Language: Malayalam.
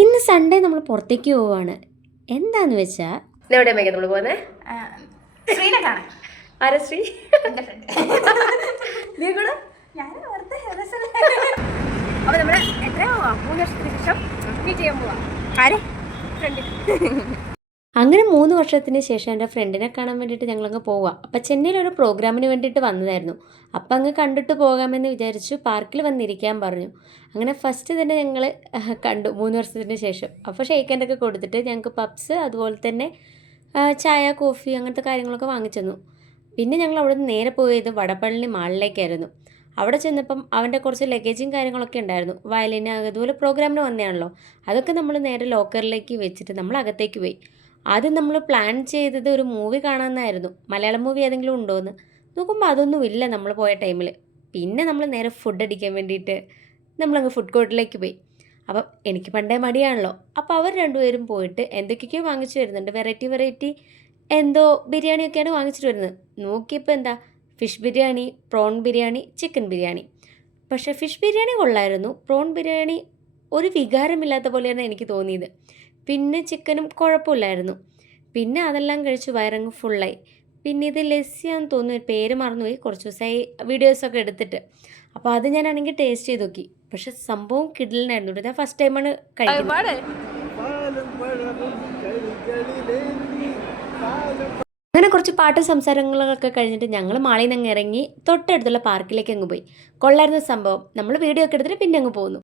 ഇന്ന് സൺഡേ നമ്മൾ പുറത്തേക്ക് പോവാണ്. എന്താന്ന് വെച്ചാൽ എവിടെയാ മേഘ നമ്മൾ പോകുന്നത്? ആരാ ശ്രീ? അപ്പൊ നമ്മള് എത്രയാ പോവാ? 3 വർഷത്തിന് ശേഷം മീറ്റ് ചെയ്യാൻ പോവാ. ആരെ? ഫ്രണ്ട്. അങ്ങനെ 3 വർഷത്തിന് ശേഷം എൻ്റെ ഫ്രണ്ടിനെ കാണാൻ വേണ്ടിയിട്ട് ഞങ്ങളങ്ങ് പോവുക. അപ്പം ചെന്നൈയിലൊരു പ്രോഗ്രാമിന് വേണ്ടിയിട്ട് വന്നതായിരുന്നു. അപ്പം അങ്ങ് കണ്ടിട്ട് പോകാമെന്ന് വിചാരിച്ചു. പാർക്കിൽ വന്നിരിക്കാൻ പറഞ്ഞു. അങ്ങനെ ഫസ്റ്റ് തന്നെ ഞങ്ങൾ കണ്ടു 3 വർഷത്തിന് ശേഷം. അപ്പോൾ ഷെയ്ക്കൻ്റെയൊക്കെ കൊടുത്തിട്ട് ഞങ്ങൾക്ക് പപ്സ് അതുപോലെ തന്നെ ചായ കോഫി അങ്ങനത്തെ കാര്യങ്ങളൊക്കെ വാങ്ങിച്ചു തന്നു. പിന്നെ ഞങ്ങൾ അവിടെ നിന്ന് നേരെ പോയത് വടപഴനി മാളിലേക്കായിരുന്നു. അവിടെ ചെന്നപ്പം അവൻ്റെ കുറച്ച് ലഗേജും കാര്യങ്ങളൊക്കെ ഉണ്ടായിരുന്നു. വയലിന് അതുപോലെ പ്രോഗ്രാമിന് വന്നതാണല്ലോ. അതൊക്കെ നമ്മൾ നേരെ ലോക്കറിലേക്ക് വെച്ചിട്ട് നമ്മൾ അകത്തേക്ക് പോയി. ആദ്യം നമ്മൾ പ്ലാൻ ചെയ്തത് ഒരു മൂവി കാണാമെന്നായിരുന്നു. മലയാളം മൂവി ഏതെങ്കിലും ഉണ്ടോ എന്ന് നോക്കുമ്പോൾ അതൊന്നും ഇല്ല നമ്മൾ പോയ ടൈമിൽ. പിന്നെ നമ്മൾ നേരെ ഫുഡ് അടിക്കാൻ വേണ്ടിയിട്ട് നമ്മളങ്ങ് ഫുഡ് കോർട്ടിലേക്ക് പോയി. അപ്പം എനിക്ക് പണ്ടേ മടിയാണല്ലോ. അപ്പോൾ അവർ രണ്ടുപേരും പോയിട്ട് എന്തൊക്കെയൊക്കെയോ വാങ്ങിച്ചു വരുന്നുണ്ട്. വെറൈറ്റി എന്തോ ബിരിയാണിയൊക്കെയാണ് വാങ്ങിച്ചിട്ട് വരുന്നത്. നോക്കിയപ്പോൾ എന്താ fish biryani, prawn biryani, chicken biryani. പക്ഷേ ഫിഷ് ബിരിയാണി കൊള്ളായിരുന്നു. പ്രോൺ ബിരിയാണി ഒരു വികാരമില്ലാത്ത പോലെയാണ് എനിക്ക് തോന്നിയത്. പിന്നെ ചിക്കനും കുഴപ്പമില്ലായിരുന്നു. പിന്നെ അതെല്ലാം കഴിച്ച് വയറങ്ങ് ഫുള്ളായി. പിന്നെ ഇത് ലസ്സിയാന്ന് തോന്നുന്നു, പേര് മറന്നുപോയി. കുറച്ച് ദിവസമായി വീഡിയോസൊക്കെ എടുത്തിട്ട്. അപ്പോൾ അത് ഞാനാണെങ്കിൽ ടേസ്റ്റ് ചെയ്ത് നോക്കി. പക്ഷെ സംഭവം കിഡിലിനായിരുന്നു. ഞാൻ ഫസ്റ്റ് ടൈമാണ് കഴിക്കുന്നത്. അങ്ങനെ കുറച്ച് പാട്ട് സംസാരങ്ങളൊക്കെ കഴിഞ്ഞിട്ട് ഞങ്ങൾ മാളിൽ നിന്ന് അങ്ങ് ഇറങ്ങി തൊട്ടടുത്തുള്ള പാർക്കിലേക്ക് അങ്ങ് പോയി. കൊള്ളായിരുന്ന സംഭവം. നമ്മൾ വീഡിയോ ഒക്കെ എടുത്തിട്ട് പിന്നെ അങ്ങ് പോന്നു.